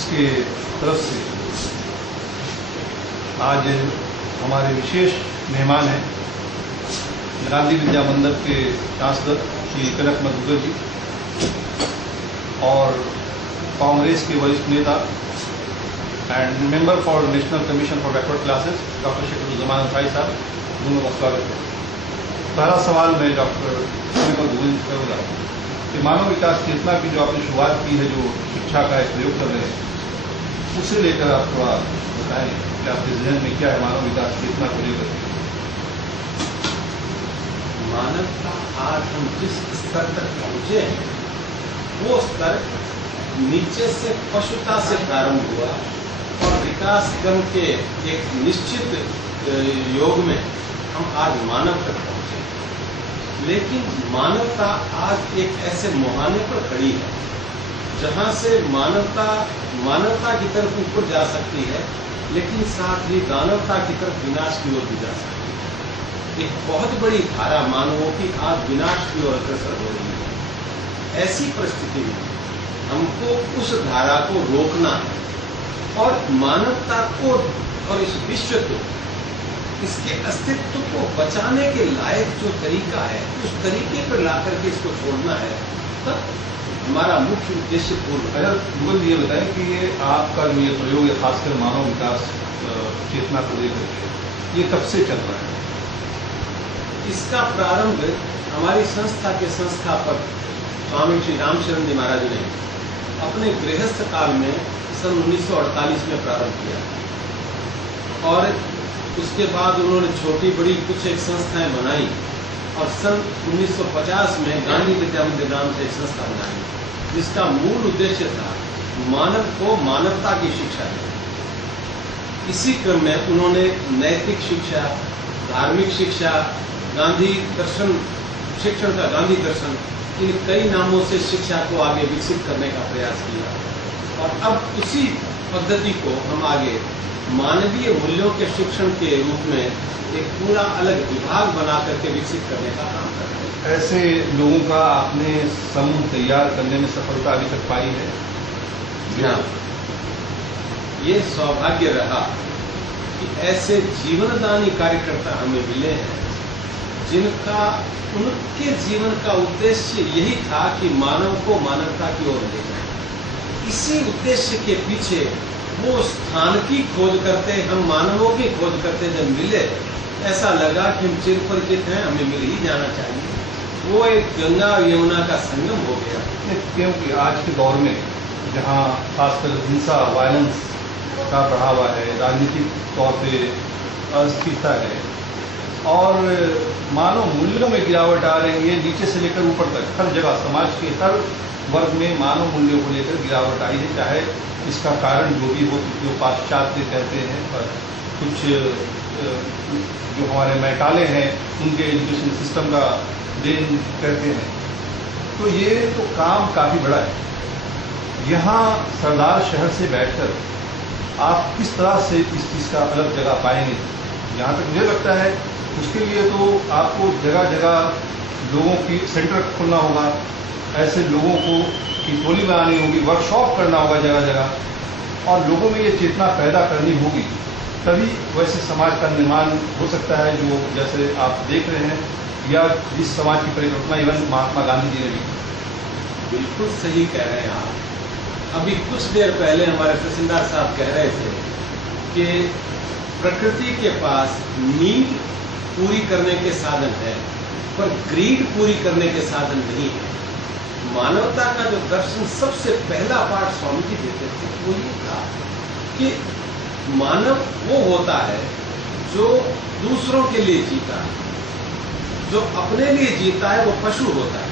Ethics के तरफ से आज हमारे विशेष मेहमान हैं गांधी विद्या मंदिर के सांसद श्री कनक मधुकर जी और कांग्रेस के वरिष्ठ नेता and member for national commission for backward classes doctor Shekhuruzzaman Ansari साहब, दोनों का स्वागत है। पहला सवाल मैं डॉक्टर गोविंद से करूँगा कि मानव विकास चेतना की जो आपने शुरुआत की है, जो शिक्षा का एक प्रयोग कर रहे हैं, उसे लेकर आप थोड़ा बताएं कि आपके जहन में क्या है मानव विकास चेतना को लेकर। मानवता आज हम जिस स्तर तक पहुंचे हैं वो स्तर नीचे से पशुता से प्रारंभ हुआ और विकास क्रम के एक निश्चित योग में हम आज मानव तक पहुंचे। लेकिन मानवता आज एक ऐसे मुहाने पर खड़ी है जहां से मानवता की तरफ ऊपर जा सकती है, लेकिन साथ ही दानवता की तरफ विनाश की ओर भी जा सकती है। एक बहुत बड़ी धारा मानवों की आज विनाश की ओर अग्रसर हो रही है। ऐसी परिस्थिति में हमको उस धारा को रोकना है और मानवता को और इस विश्व को, इसके अस्तित्व को बचाने के लायक जो तरीका है उस तरीके पर ला करके इसको छोड़ना है, तब हमारा मुख्य उद्देश्य पूर्ण है। मुझे ये बताएं कि ये आपका जो ये प्रयोग है खासकर मानव विकास चेतना को लेकर के, ये कब से चल रहा है? इसका प्रारंभ हमारी संस्था के संस्थापक स्वामी श्री रामचरण जी महाराज ने अपने गृहस्थ काल में सन 1948 में प्रारंभ किया और उसके बाद उन्होंने छोटी बड़ी कुछ एक संस्थाएं बनाई और सन 1950 में गांधी विद्या मंदिर नाम से एक संस्था बनाई, जिसका मूल उद्देश्य था मानव को मानवता की शिक्षा देना। इसी क्रम में उन्होंने नैतिक शिक्षा, धार्मिक शिक्षा, गांधी दर्शन, शिक्षण का गांधी दर्शन, इन कई नामों से शिक्षा को आगे विकसित करने का प्रयास किया और अब उसी पद्धति को हम आगे मानवीय मूल्यों के शिक्षण के रूप में एक पूरा अलग विभाग बना करके विकसित करने का काम कर रहे हैं। ऐसे लोगों का आपने समूह तैयार करने में सफलता अभी तक पाई है? ये सौभाग्य रहा कि ऐसे जीवनदानी कार्यकर्ता हमें मिले हैं जिनका उनके जीवन का उद्देश्य यही था कि मानव को मानवता की ओर ले जाए। इसी उद्देश्य के पीछे वो स्थान की खोज करते, हम मानवों की खोज करते जब मिले, ऐसा लगा कि हम चिर परिचित हैं, हमें मिल ही जाना चाहिए। वो एक गंगा और यमुना का संगम हो गया। क्योंकि आज के दौर में जहाँ खासकर हिंसा, वायलेंस का बढ़ावा है, राजनीतिक तौर पे अस्थिरता है और मानव मूल्यों में गिरावट आ रही है, नीचे से लेकर ऊपर तक हर जगह समाज के हर वर्ग में मानव मूल्यों को लेकर गिरावट आई है। चाहे इसका कारण जो भी हो, जो पाश्चात्य कहते हैं, पर कुछ जो हमारे मैकाले हैं उनके एजुकेशन सिस्टम का देन कहते हैं, तो ये तो काम काफ़ी बड़ा है। यहाँ सरदार शहर से बैठकर आप किस तरह से इस चीज़ का अलग जगह पाएंगे? जहाँ तक मुझे लगता है उसके लिए तो आपको जगह जगह लोगों की सेंटर खोलना होगा, ऐसे लोगों को की टोली बनानी होगी, वर्कशॉप करना होगा जगह जगह और लोगों में ये चेतना पैदा करनी होगी, तभी वैसे समाज का निर्माण हो सकता है जो जैसे आप देख रहे हैं या जिस समाज की परिकल्पना इवन महात्मा गांधी जी ने भी। बिल्कुल सही कह रहे हैं आप। अभी कुछ देर पहले हमारे तहसीलदार साहब कह रहे थे कि प्रकृति के पास नीड पूरी करने के साधन है पर ग्रीड पूरी करने के साधन नहीं है। मानवता का जो दर्शन सबसे पहला पाठ स्वामी जी देते थे वो ये था कि मानव वो होता है जो दूसरों के लिए जीता है, जो अपने लिए जीता है वो पशु होता है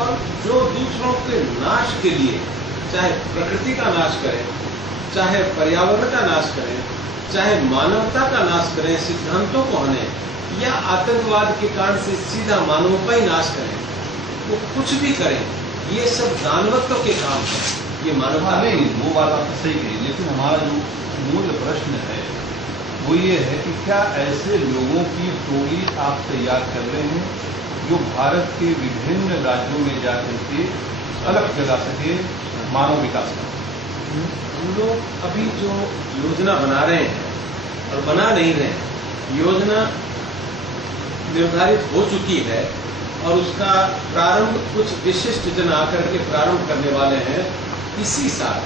और जो दूसरों के नाश के लिए चाहे प्रकृति का नाश करे, चाहे पर्यावरण का नाश करें, चाहे मानवता का नाश करें, सिद्धांतों को हने या आतंकवाद के कारण से सीधा मानवों का ही नाश करें, वो कुछ भी करें, ये सब दानवत्व के काम है। ये मानवता नहीं, वो बात आप सही कही, लेकिन हमारा जो मूल प्रश्न है वो ये है कि क्या ऐसे लोगों की टोली आप तैयार कर रहे हैं जो भारत के विभिन्न राज्यों में जाकर के अलग जगा सके मानव विकास का? हम लोग अभी जो योजना बना रहे हैं और बना नहीं रहे हैं, योजना निर्धारित हो चुकी है और उसका प्रारंभ कुछ विशिष्ट जन आकर के प्रारंभ करने वाले हैं। इसी साल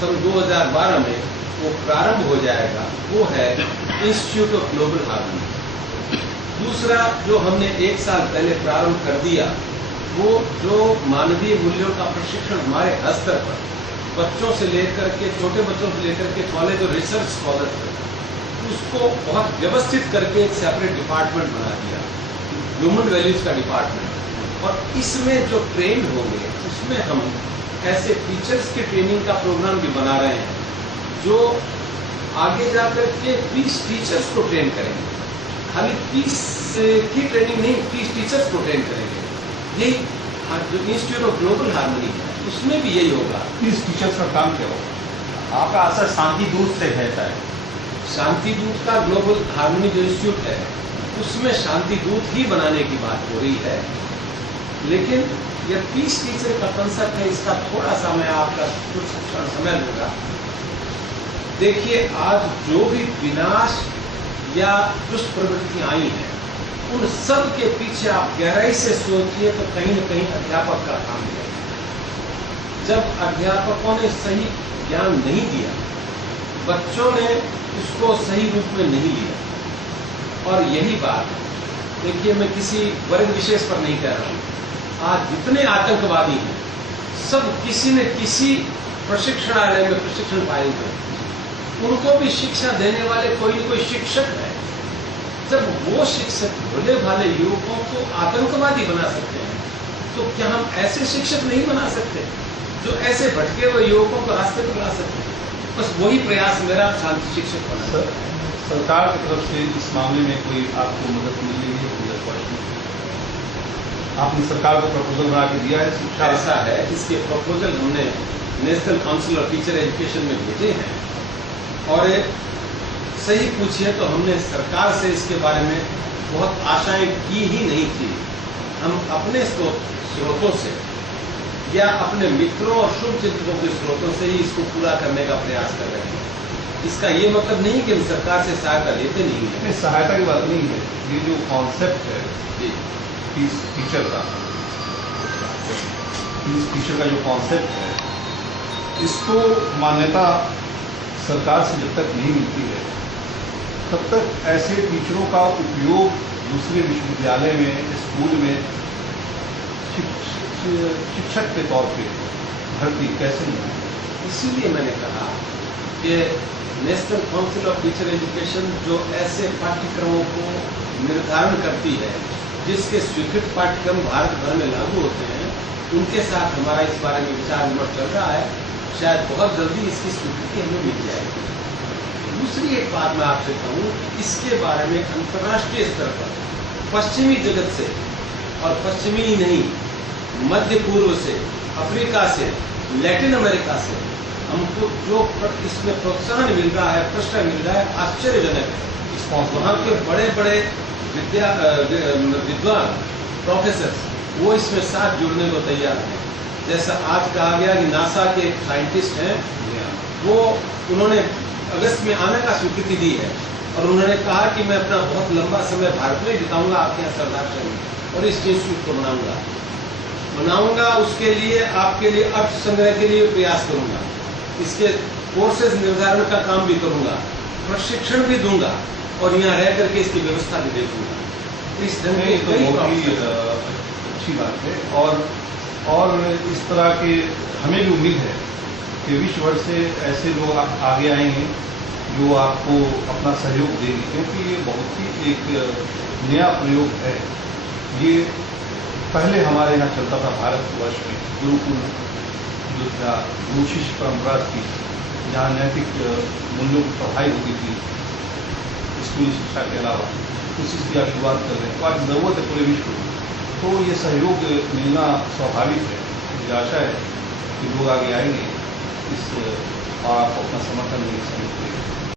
सन 2012 में वो प्रारंभ हो जाएगा। वो है इंस्टीट्यूट ऑफ ग्लोबल हार्मनी। दूसरा जो हमने एक साल पहले प्रारंभ कर दिया, वो जो मानवीय मूल्यों का प्रशिक्षण हमारे हर स्तर पर बच्चों से लेकर के, छोटे बच्चों से लेकर के कॉलेज और रिसर्च स्कॉलर तक, उसको बहुत व्यवस्थित करके एक सेपरेट डिपार्टमेंट बना दिया, ह्यूमन वैल्यूज का डिपार्टमेंट। और इसमें जो ट्रेन होंगे, उसमें हम ऐसे टीचर्स के ट्रेनिंग का प्रोग्राम भी बना रहे हैं जो आगे जाकर के 20 टीचर्स को ट्रेन करेंगे। खाली 20 की ट्रेनिंग नहीं, 30 टीचर्स को ट्रेन करेंगे। यही जो इंस्टीट्यूट ऑफ ग्लोबल हार्मनी है, उसमें भी यही होगा। 30 टीचर्स का काम क्या होगा? आपका असर शांति दूत से रहता है। शांति दूत का ग्लोबल हार्मनी जो इंस्टीट्यूट है, उसमें शांति दूत ही बनाने की बात हो रही है। लेकिन यह 30 टीचर का कंसेप्ट है, इसका थोड़ा सा मैं आपका कुछ समय लूंगा। देखिए, आज जो भी विनाश या दुष्प्रवृत्तियां आई हैं, उन सब के पीछे आप गहराई से सोचिए तो कहीं न कहीं अध्यापक का काम है। जब अध्यापकों ने सही ज्ञान नहीं दिया, बच्चों ने उसको सही रूप में नहीं लिया। और यही बात है, देखिए, मैं किसी वर्ग विशेष पर नहीं कह रहा हूं। आज जितने आतंकवादी हैं, सब किसी न किसी प्रशिक्षणालय में प्रशिक्षण पाए हुए, उनको भी शिक्षा देने वाले कोई न कोई शिक्षक है। जब वो शिक्षक भोले भाले युवकों को आतंकवादी बना सकते हैं, तो क्या हम ऐसे शिक्षक नहीं बना सकते जो ऐसे भटके हुए युवकों को रास्ते पर ला सकते हैं? बस वही प्रयास मेरा शांति शिक्षक बना। सरकार की तरफ से इस मामले में कोई आपको मदद मिल रही है? आपने सरकार को प्रपोजल बना के दिया है शिक्षा? ऐसा है, इसके प्रपोजल हमने national council of teacher education में भेजे हैं। और सही पूछिए तो हमने सरकार से इसके बारे में बहुत आशाएं की ही नहीं थी। हम अपने स्रोतों से या अपने मित्रों और शुभचिंतकों के स्रोतों से ही इसको पूरा करने का प्रयास कर रहे हैं। इसका ये मतलब नहीं कि हम सरकार से सहायता लेते नहीं है। सहायता की बात नहीं है, ये जो कॉन्सेप्ट है टीचर का, जो कॉन्सेप्ट है, इसको मान्यता सरकार से जब तक नहीं मिलती है, तब तक ऐसे टीचरों का उपयोग दूसरे विश्वविद्यालय में, स्कूल में शिक्षक के तौर पे भर्ती कैसे नहीं होगी? इसीलिए मैंने कहा कि national council of teacher education जो ऐसे पाठ्यक्रमों को निर्धारण करती है, जिसके स्वीकृत पाठ्यक्रम भारत भर में लागू होते हैं, उनके साथ हमारा इस बारे में विचार विमर्श चल रहा है। शायद बहुत जल्दी इसकी स्वीकृति हमें मिल जाएगी। दूसरी एक बात मैं आपसे कहूँ, इसके बारे में अंतर्राष्ट्रीय स्तर पर पश्चिमी जगत से, और पश्चिमी ही नहीं, मध्य पूर्व से, अफ्रीका से, लैटिन अमेरिका से हमको जो इसमें प्रोत्साहन मिल रहा है, प्रोत्साह मिल रहा है, आश्चर्यजनक है। वहाँ के बड़े बड़े विद्वान प्रोफेसर वो इसमें साथ जुड़ने को तैयार हैं। जैसा आज कहा गया कि नासा के एक साइंटिस्ट हैं, वो उन्होंने अगस्त में आने का स्वीकृति दी है और उन्होंने कहा कि मैं अपना बहुत लंबा समय भारत में बिताऊंगा, आपके यहाँ सरदार में, और इस इंस्टीट्यूट को बनाऊंगा। उसके लिए आपके लिए अर्थ संग्रह के लिए प्रयास करूंगा, इसके कोर्सेज निर्धारण का काम भी करूंगा, प्रशिक्षण भी दूंगा और यहाँ रह करके इसकी व्यवस्था भी देखूंगा। इस ढंग की बहुत ही अच्छी बात है। और इस तरह के हमें भी उम्मीद है कि विश्व भर से ऐसे लोग आगे आएंगे जो आपको अपना सहयोग देंगे, क्योंकि ये बहुत ही एक नया प्रयोग है। ये पहले हमारे यहाँ चलता था भारतवर्ष में, गुरुकुल जो था, गुरु शिष्य परंपरा थी, जहाँ नैतिक मूल्यों की पढ़ाई होती थी स्कूली शिक्षा के अलावा। उस चीज़ की आप शुरुआत कर रहे हैं, तो आज जरूरत है पूरे विश्व को, तो ये सहयोग मिलना स्वाभाविक है। मुझे आशा है कि लोग आगे आएंगे इस और आपको अपना समर्थन मिल सकेंगे।